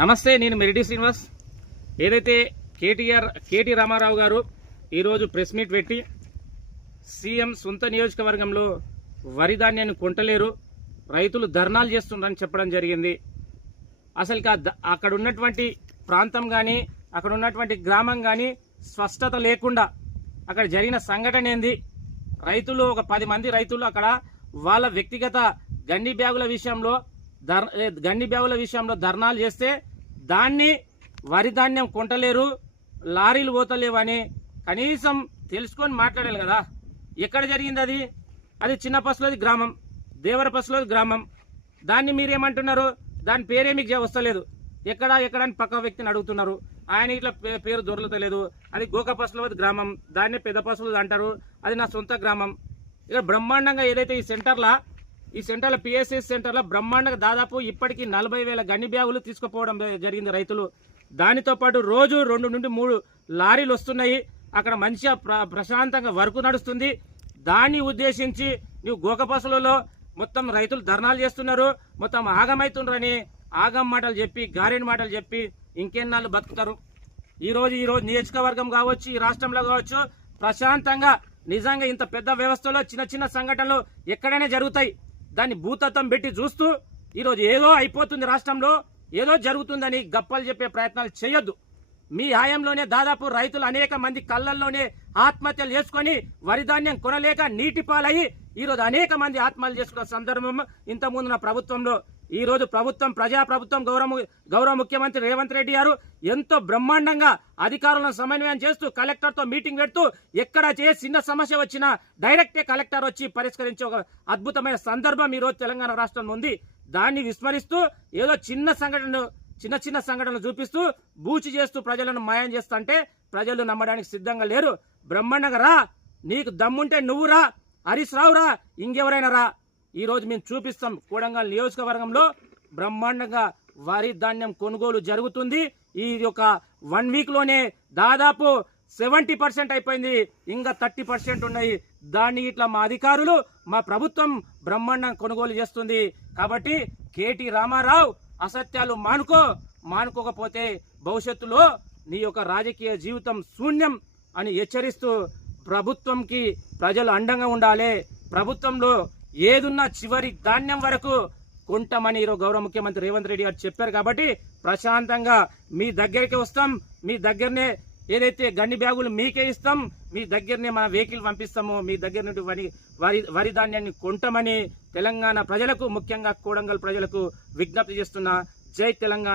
నమస్తే, నేను మెరిడి శ్రీనివాస్. ఏదైతే కేటీ రామారావు గారు ఈరోజు ప్రెస్ మీట్ పెట్టి సీఎం సొంత నియోజకవర్గంలో వరి ధాన్యాన్ని కొంటలేరు, రైతులు ధర్నాలు చేస్తున్నారని చెప్పడం జరిగింది. అసలు అక్కడ ఉన్నటువంటి ప్రాంతం కానీ అక్కడ ఉన్నటువంటి గ్రామం కానీ స్పష్టత లేకుండా అక్కడ జరిగిన సంఘటన ఏంది, రైతులు ఒక 10 మంది రైతులు అక్కడ వాళ్ళ వ్యక్తిగత గండి బ్యాగుల విషయంలో ధర్నాలు చేస్తే దాన్ని వరి ధాన్యం కొంటలేరు, లారీలు పోతలేవని కనీసం తెలుసుకొని మాట్లాడాలి కదా. ఎక్కడ జరిగింది అది చిన్నపసులోది గ్రామం, దేవరపసులోది గ్రామం. దాన్ని మీరేమంటున్నారు, దాని పేరే మీకు వస్తలేదు. ఎక్కడని పక్క వ్యక్తిని అడుగుతున్నారు, ఆయన ఇట్లా పేరు దొరకలేదు. అది గోకపసులోది గ్రామం, దాన్నే పెద్ద పసులు అంటారు, అది నా సొంత గ్రామం. ఇక బ్రహ్మాండంగా ఏదైతే ఈ సెంటర్ల పిఎస్ఎస్ సెంటర్లో బ్రహ్మాండంగా దాదాపు ఇప్పటికీ 40,000 గన్ని బ్యాగులు తీసుకుపోవడం జరిగింది రైతులు. దానితో పాటు రోజు 2 నుండి 3 లారీలు వస్తున్నాయి. అక్కడ మంచిగా ప్రశాంతంగా వర్క్ నడుస్తుంది. దాన్ని ఉద్దేశించి నువ్వు గోకపసులలో మొత్తం రైతులు ధర్నాలు చేస్తున్నారు, మొత్తం ఆగమవుతుండ్రని ఆగం మాటలు చెప్పి, గారెని మాటలు చెప్పి ఇంకెన్నాళ్ళు బతుకుతారు? ఈ రోజు నియోజకవర్గం కావచ్చు, ఈ రాష్ట్రంలో కావచ్చు, ప్రశాంతంగా నిజంగా ఇంత పెద్ద వ్యవస్థలో చిన్న సంఘటనలు ఎక్కడైనా జరుగుతాయి. దాన్ని భూతత్వం పెట్టి చూస్తూ ఈరోజు ఏదో అయిపోతుంది, రాష్ట్రంలో ఏదో జరుగుతుందని గప్పలు చెప్పే ప్రయత్నాలు చేయొద్దు. మీ హయాంలోనే దాదాపు రైతులు అనేక మంది కళ్ళల్లోనే ఆత్మహత్యలు చేసుకుని వరి ధాన్యం కొనలేక నీటి పాలయ్యి ఈరోజు అనేక మంది ఆత్మహత్యలు చేసుకున్న సందర్భం ఇంతకుముందున్న ప్రభుత్వంలో. ఈ రోజు ప్రజాప్రభుత్వం గౌరవ ముఖ్యమంత్రి రేవంత్ రెడ్డి గారు ఎంతో బ్రహ్మాండంగా అధికారులను సమన్వయం చేస్తూ కలెక్టర్తో మీటింగ్ పెడుతూ ఎక్కడ చిన్న సమస్య వచ్చినా డైరెక్టే కలెక్టర్ వచ్చి పరిష్కరించే ఒక అద్భుతమైన సందర్భం ఈ రోజు తెలంగాణ రాష్ట్రంలో ఉంది. దాన్ని విస్మరిస్తూ ఏదో చిన్న సంఘటనలు చూపిస్తూ బూచి చేస్తూ ప్రజలను మాయం చేస్తుంటే ప్రజలు నమ్మడానికి సిద్ధంగా లేరు. బ్రహ్మాండంగా రా, నీకు దమ్ముంటే నువ్వు రా, హరీష్ రావు రా, ఇంకెవరైనా రా. ఈ రోజు మేము చూపిస్తాం. కొడంగల్ నియోజకవర్గంలో బ్రహ్మాండంగా వరి ధాన్యం కొనుగోలు జరుగుతుంది. ఈ యొక్క 1 వీక్ లోనే దాదాపు 70% అయిపోయింది, ఇంకా 30% ఉన్నాయి. దాన్ని ఇట్లా మా అధికారులు, మా ప్రభుత్వం బ్రహ్మాండంగా కొనుగోలు చేస్తుంది. కాబట్టి కేటీ రామారావు అసత్యాలు మానుకోకపోతే భవిష్యత్తులో నీ యొక్క రాజకీయ జీవితం శూన్యం అని హెచ్చరిస్తూ ప్రభుత్వంకి ప్రజలు అండంగా ఉండాలి. ప్రభుత్వంలో ఏదున్నా చివరి ధాన్యం వరకు కొంటామని ఈరోజు గౌరవ ముఖ్యమంత్రి రేవంత్ రెడ్డి గారు చెప్పారు. కాబట్టి ప్రశాంతంగా మీ దగ్గరికి వస్తాం, మీ దగ్గరనే ఏదైతే గండి బ్యాగులు మీకే ఇస్తాం, మీ దగ్గరనే మన వెహికల్ పంపిస్తాము, మీ దగ్గర నుండి వరి ధాన్యాన్ని కొంటామని తెలంగాణ ప్రజలకు, ముఖ్యంగా కొడంగల్ ప్రజలకు విజ్ఞప్తి చేస్తున్నా. జై తెలంగాణ.